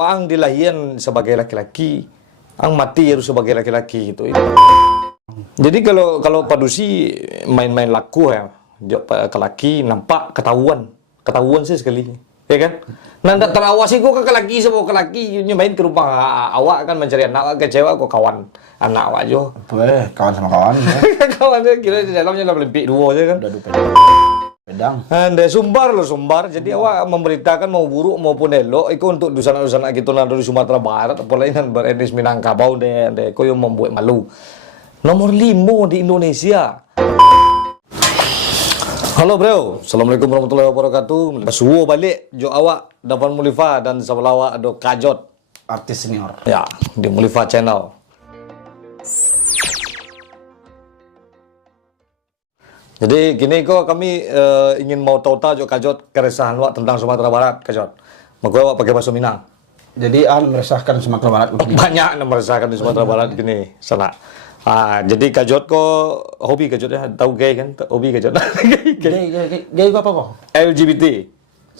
Ang dilahirkan sebagai laki-laki, ang mati harus sebagai laki-laki gitu. Jadi kalau padusi main-main laku ya, ke laki nampak ketahuan sih sekali, ya kan? Nanda terawasi kok ke laki semua ke laki main ke rumah awak kan mencari anak kecewa kok kawan anak awak jo. Boleh kawan sama kawan. Ya. Kawan dia kira di dalamnya lah lebih dua aja kan. Udah pedang. Anda sumbar loh sumbar. Jadi awak memberitakan mau buruk maupun elok itu untuk dusana-dusana gitu nado di Sumatera Barat apalagi nan beretnis Minangkabau deh kau yang membuat malu. Nomor 5 di Indonesia. Halo bro, assalamualaikum warahmatullahi wabarakatuh. Suwo balik jo awak Davan Mulifa dan sebelah awak ada Kajot Artis senior. ya di Mulifa Channel. Jadi gini kok kami ingin mau tahu Kajot keresahan awak tentang Sumatera Barat Kajot. Mau awak pakai bahasa Minang. Jadi meresahkan Sumatera Barat. Banyak yang meresahkan di Sumatera Barat gini sana. Jadi Kajot kok hobi Kajot ya tahu gay kan hobi Kajot. Gay apa kok? LGBT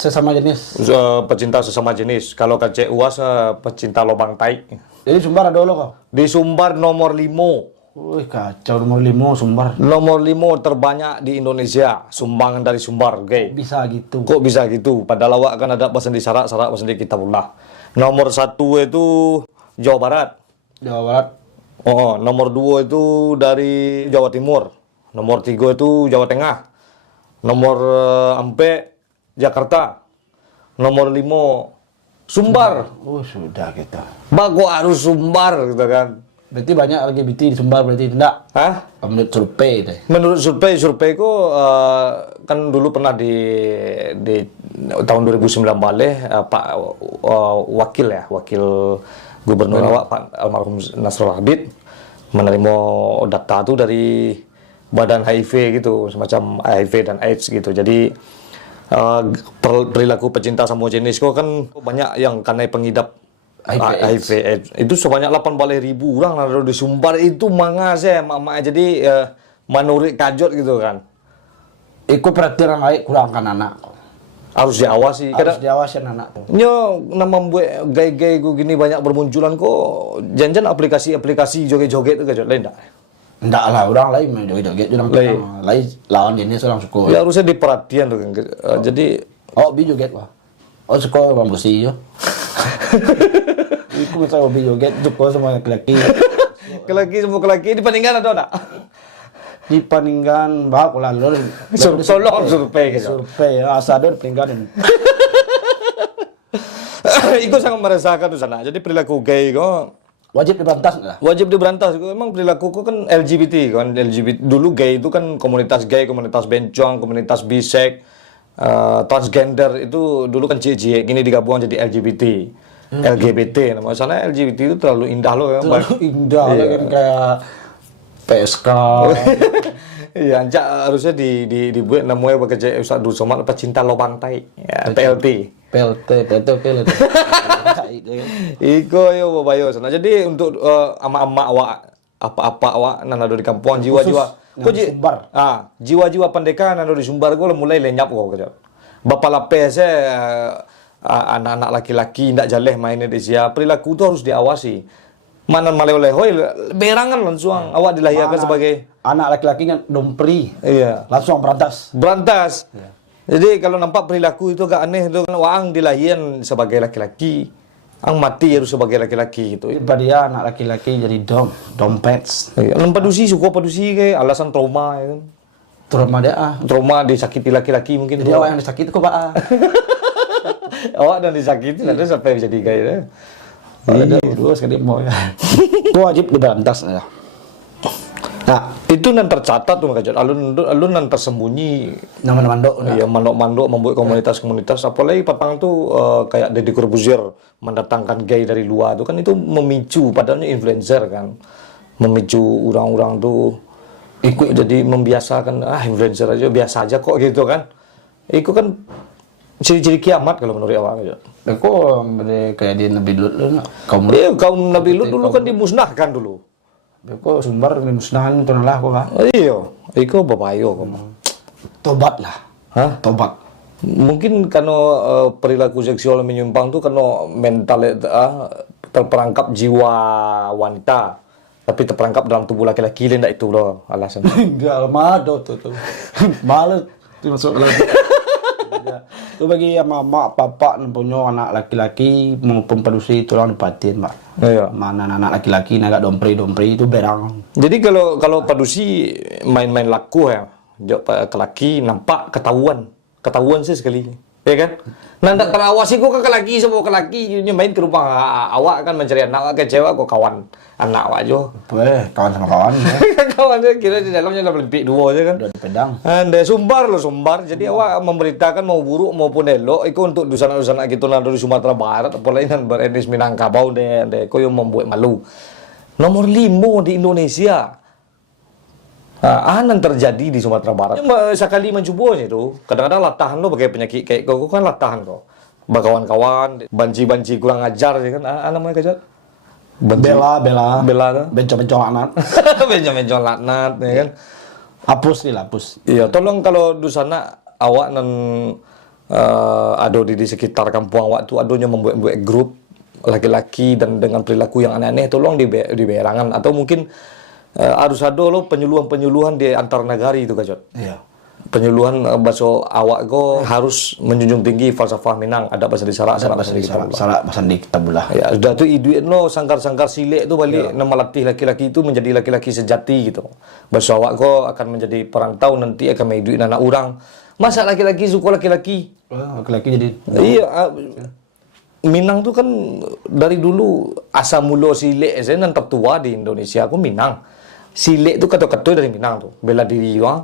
Sesama jenis. pecinta sesama jenis. Kalau KC UAS pecinta lobang tai. Jadi Sumbar ada lo kok? Di Sumbar nomor 5. Wih kacau nomor 5 Sumbar. Nomor 5 terbanyak di Indonesia sumbangan dari Sumbar gay. Bisa gitu. Kok bisa gitu? Padahal awak kan ada pesan di syarat pesan di Kitabullah. Nomor 1 itu Jawa Barat. Jawa Barat. Oh, nomor 2 itu dari Jawa Timur. Nomor 3 itu Jawa Tengah. Nomor 4 Jakarta. Nomor 5 Sumbar. Oh sudah kita. Bago harus Sumbar gitu kan. Berarti banyak LGBT di Sumbar berarti tidak? Hah? Menurut survei deh. Menurut survei ku kan dulu pernah di tahun 2009 balik Pak wakil gubernur awak Pak almarhum Nasrul Habib menerima data itu dari badan HIV gitu semacam HIV dan AIDS gitu. Jadi perilaku pecinta semua jenis kok kan banyak yang karena pengidap HIV AIDS. Itu sebanyak 18.000 orang ada di Sumbar itu mangasnya mak jadi menurut Kajot gitu kan. Ikut perhatian orang lain kurangkan anak. Harus diawasi. Harus diawasi anak tuh. Nyo nama buat gay-gay gue gini banyak bermunculan kok janjian aplikasi joget-joget itu Kajot lain enggak? Enggak lah, orang lain main joget-joget lain lawan jenis orang suka. Ya harusnya diperhatian tuh kan. Jadi bi joget wah. Suka orang bersih yo. Iku masa hobi joget suka sama laki-laki. Laki-laki di Paninggan ada enggak? Di Paninggan bah lalu Tolong survei gitu. Survei asador Paninggan. Itu sangat meresahkan tuh sana. Jadi perilaku gay kok Wajib diberantas enggak? wajib diberantas. Emang perilaku kan LGBT kan LGBT dulu gay itu kan komunitas gay, komunitas bencong, komunitas bisek, transgender itu dulu kan cie-cie gini digabung jadi LGBT. LGBT namanya. Soalnya LGBT itu terlalu indah loh ya. Terlalu indah kan kayak PSK. Iya, harusnya dibuat namanya bekerja Ustaz Abdul Somad pecinta lobang tai. Ya, PLT. oke lah. Iko yo babayo sana. Jadi untuk ama-ama awak apa-apa awak nan ada di kampung jiwa-jiwa Sumbar. Jiwa-jiwa pendekar nan ada di Sumbar gue mulai lenyap kok kerja. Bapak lapes anak-anak laki-laki ndak jaleh mainnya di sia. Perilaku itu harus diawasi. Mana maleh-oleh berangan langsung awak dilahirkan sebagai anak laki-laki yang dompri. Iya. Langsung berantas. Ya. Jadi kalau nampak perilaku itu agak aneh itu kan Waang dilahirkan sebagai laki-laki, ang mati harus sebagai laki-laki gitu. Tiba dia anak laki-laki jadi dompet. Iya, padusi suka padusi kayak alasan trauma ya kan. Trauma dia Trauma disakiti laki-laki mungkin. Jadi awak yang disakiti kok Pak. Awak dan disakiti nanti sampai jadi gay ya. Ada dua sekali mau ya. Itu wajib diberantas ya. Nah, itu nan tercatat tuh Kajot. Alun nan tersembunyi. Nama mandok. Iya, mandok membuat komunitas-komunitas. Apalagi Papang tuh kayak Deddy Corbuzier mendatangkan gay dari luar tuh kan itu memicu padahal influencer kan. Memicu orang-orang tuh ikut jadi membiasakan influencer aja biasa aja kok gitu kan. Itu kan ciri-ciri kiamat kalau menurut awak Kajot. Kok kayak di Nabi Lut lu kaum Nabi Lut dulu kan dimusnahkan dulu. Kok Sumbar dimusnahkan itu lah kok Pak. Iya, itu babayo kok. Tobat lah. Hah? Tobat. Mungkin karena perilaku seksual menyimpang tuh karena mental terperangkap jiwa wanita, tapi terperangkap dalam tubuh laki-laki, enggak itu loh alasan. Enggak, mado tuh. Malu tuh masuk lagi. Itu bagi mama, papa punya anak laki-laki maupun padusi itu orang dipatin, Pak. Iya. Mana anak laki-laki agak dompri itu berang. Jadi kalau padusi main-main laku ya, ke laki nampak ketahuan sih sekali, ya kan? Nah, ndak terawasi kok ke laki semua ke laki, main ke rumah awak kan mencari anak ke cewek kok kawan anak awak jo. Boleh, kawan sama kawan. Kawannya kira di dalamnya ada pelipik dua aja kan. Udah di pedang. Anda sumbar loh sumbar. Jadi awak memberitakan mau buruk maupun elok. Itu untuk dusana-dusana gitu nah dari Sumatera Barat. Apalagi yang beretnis Minangkabau deh. Kau yang membuat malu. Nomor 5 di Indonesia. Anan terjadi di Sumatera Barat. Sekali mencobanya itu. Kadang-kadang latahan lo pakai penyakit kayak kau kan latahan kau. Berkawan-kawan, banci-banci kurang ajar ya kan. Namanya kajar. Bela. Bela. Bencong-bencong anak. Bencong-bencong laknat ya kan. Hapus. Iya, tolong kalau di sana awak nan ada di sekitar kampung awak tuh adonya membuat grup laki-laki dan dengan perilaku yang aneh-aneh, tolong diberangan atau mungkin harus ada lo penyuluhan di antar negari itu kajot. Iya. Penyuluhan bahasa awak go harus menjunjung tinggi falsafah Minang, ada bahasa di Sarak, bahasa di kitabullah. Ya, sudah tuh iduit no sangkar-sangkar silek itu balik melatih laki-laki itu menjadi laki-laki sejati gitu. Bahasa awak go akan menjadi perantau nanti akan mengiduit anak orang. Masa laki-laki suka laki-laki? Laki-laki jadi iya. Minang tuh kan dari dulu asal mula silek saya nan tertua di Indonesia aku Minang. Silek itu kata-kata dari Minang tuh, bela diri wah.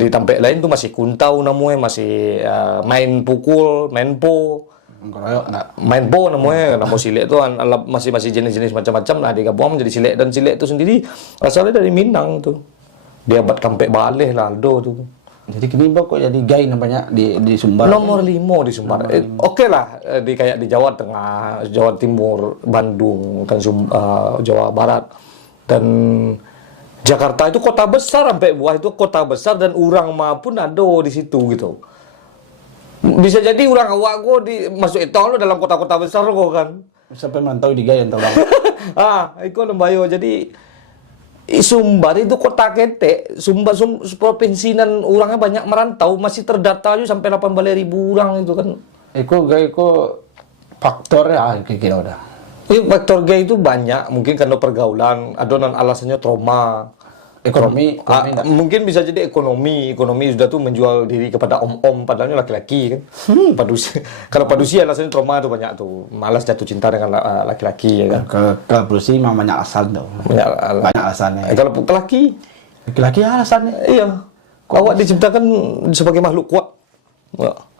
Di tempat lain tuh masih kuntau namanya, masih main pukul, main po. Main po namanya, nama silek itu masih jenis-jenis macam-macam. Nah, digabung menjadi silek dan silek itu sendiri asalnya dari Minang tuh. Dia buat kampek baleh laldo tuh. Jadi kini kok jadi gay namanya di Sumbar. Nomor 5 di Sumbar. Oke lah di kayak di Jawa Tengah, Jawa Timur, Bandung, kan Jawa Barat dan Jakarta itu kota besar sampai buah itu kota besar dan orang maupun ada di situ gitu. Bisa jadi orang awak kok masuk itu lo dalam kota-kota besar kok kan. Sampai mantau di gay entah bang. Itu lembayo jadi Sumbar itu kota ketek, Sumbar provinsi dan orangnya banyak merantau, masih terdata juga sampai 18.000 orang itu kan. Iko faktornya kira-kira udah. Faktor gay itu banyak, mungkin karena pergaulan, ada non alasannya trauma. Ekonomi mungkin bisa jadi ekonomi sudah tuh menjual diri kepada om-om padahalnya laki-laki kan. Padusi. Kalau padusi alasannya trauma tuh banyak tuh, malas jatuh cinta dengan laki-laki ya kan. Kalau padusi mah banyak alasan tuh. Banyak alasannya. Kalau laki alasannya. Iya. Awak diciptakan sebagai makhluk kuat.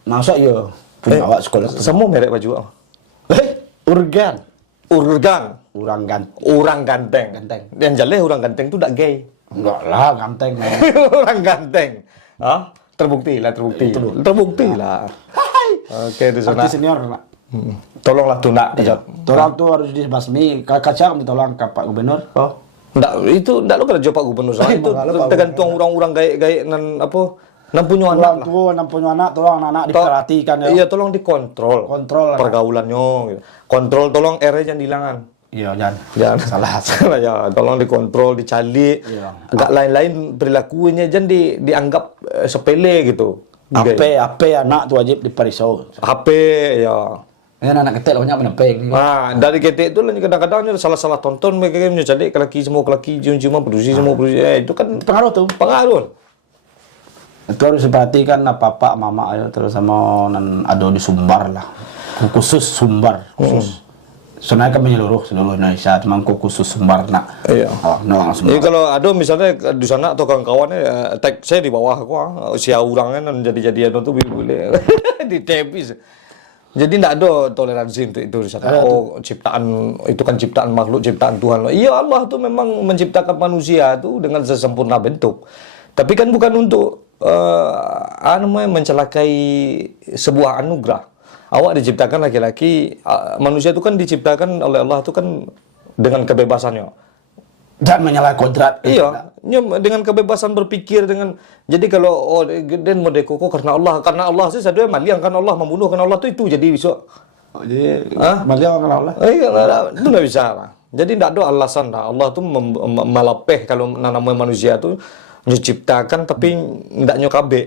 Masa iya punya awak sekolah. Semua merek baju. Urang ganteng. Yang jelas orang ganteng itu tidak gay. Enggak lah, ganteng. Orang ganteng. Terbukti lah. Oke, di sana. Senior. Tolonglah tuh nak. Tolong tuh harus dibasmi. Kacang ditolong ke Pak Gubernur. Enggak lo kerja Pak Gubernur soal itu tergantung orang-orang gaya nan punya anak lah. Nan punya anak, tolong anak diperhatikan ya. Iya, tolong dikontrol. Kontrol pergaulannya gitu. Kontrol tolong jangan dihilangan. Iya, jangan. Salah ya, tolong dikontrol, dicali. Iya. Agak lain-lain perilakunya jangan dianggap sepele gitu. HP anak tuh wajib diperisau. HP ya. Anak ketek banyak menepek. Dari ketek itu kadang-kadang salah tonton mereka mencari laki semua cium-ciuman produksi semua produksi. Itu kan pengaruh. Itu harus diperhatikan papa, mama terus sama ada di Sumbar lah. Khusus Sumbar, khusus. Sebenarnya kan menyeluruh seluruh Indonesia, cuma khusus Sumbar nak. Iya. Sumbar. Kalau ada misalnya di sana atau kawan-kawannya tag saya di bawah usia orangnya jadi-jadian itu boleh ditepis. Jadi tidak ada toleransi untuk itu di sana. Ciptaan itu kan ciptaan makhluk, ciptaan Tuhan. Iya, Allah tuh memang menciptakan manusia itu dengan sesempurna bentuk. Tapi kan bukan untuk mencelakai sebuah anugerah. Awak diciptakan laki-laki, manusia itu kan diciptakan oleh Allah itu kan dengan kebebasannya. Dan menyalahi kodrat. Iya, dengan kebebasan berpikir dengan jadi kalau den mau dekoko karena Allah sih sadua maliang karena Allah membunuh karena Allah itu jadi besok. Oh, jadi malia orang Allah. Iya, itu nggak bisa lah. Jadi tidak ada alasan lah. Allah tuh melepeh kalau namanya manusia tuh menciptakan tapi tidak nyokabe.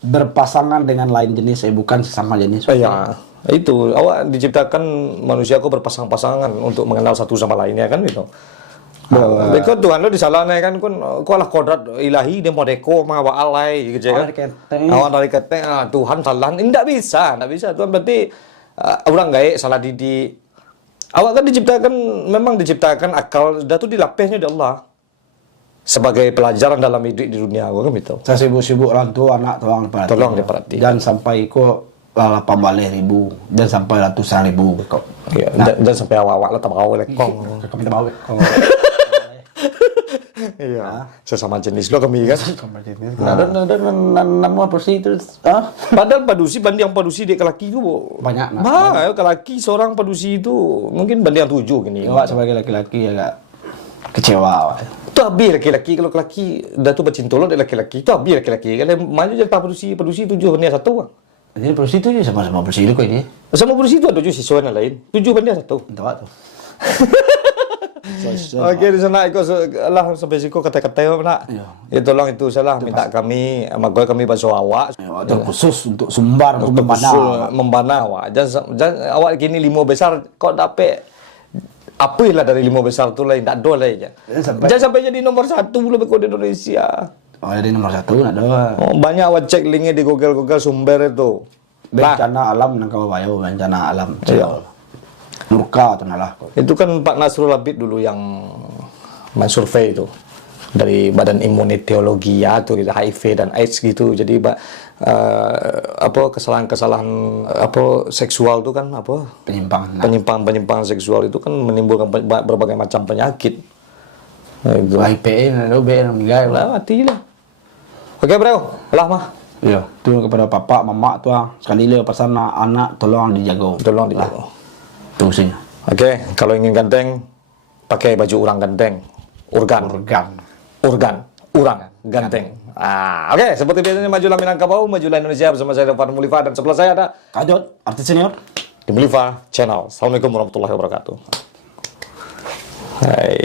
Berpasangan dengan lain jenis, bukan sesama jenis. Iya, itu awak diciptakan manusia kok berpasang-pasangan untuk mengenal satu sama lainnya kan gitu. Beko Tuhan lo disalahnya kan kok lah kodrat ilahi dia mau deko mawa alay gitu kan. Awak dari keteng Tuhan salah. Tidak bisa Tuhan berarti orang gaek salah didik. Awak kan memang diciptakan akal dah tu dilapehnya di Allah. Sebagai pelajaran dalam hidup di dunia gua kan gitu. Saya sibuk-sibuk orang tua anak Tolong diperhatikan. Dan sampai kok 18.000 dan sampai ratusan ribu kok. Iya, dan sampai awak-awak lah tak mau lekong. Kami tak mau. Iya, sesama jenis lo kami kan. Sama jenis. Nama persi terus Padahal padusi banding padusi dia ke laki itu banyak. ke laki seorang padusi itu mungkin banding 7 gini. Awak sebagai laki-laki agak kecewa. Itu habis laki-laki kalau laki dah tu bercintolo dari laki-laki itu habis laki-laki. Kalau maju jadi padusi 7 banding 1. Jadi persi itu sama-sama bersih kok ini. Sama padusi itu ada 7 siswa yang lain. 7 banding 1. Entah tu. Oke, di sana ikut lah sampai siku kata-kata nak. Ya tolong itu salah minta kami sama gue kami bantu awak. Khusus untuk sumbar untuk membana awak. Jangan awak gini 5 besar kok dapet apa lah dari 5 besar tu lain tak ada lah aja. Jangan sampai jadi nomor 1 lebih kode Indonesia. Oh, jadi nomor 1 nak doa. Oh, banyak awak cek linknya di Google sumber itu. Bencana alam nang kau bayo bencana alam. Nurka tu nalah. Itu kan Pak Nasrul Habib dulu yang mensurvei itu dari Badan Imuniteologi ya tuh gitu, HIV dan AIDS gitu. Jadi apa kesalahan-kesalahan apa seksual itu kan apa penyimpangan seksual itu kan menimbulkan berbagai macam penyakit. Nah, itu. IPE lo be meninggal. Lah mati lah. Oke, bro. Lah mah. Iya, tu kepada papa, mama tu sekali le pasal anak tolong dijaga. Tolong dijaga. Tusin. Oke, kalau ingin ganteng pakai baju orang ganteng. Urang ganteng. Oke, seperti biasanya majulah Minangkabau, majulah Indonesia bersama saya Dafar Mulifa dan sebelah saya ada Kajot, artis senior di Mulifa Channel. Assalamualaikum warahmatullahi wabarakatuh. Hai,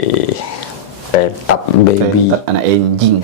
tetap baby, anak anjing.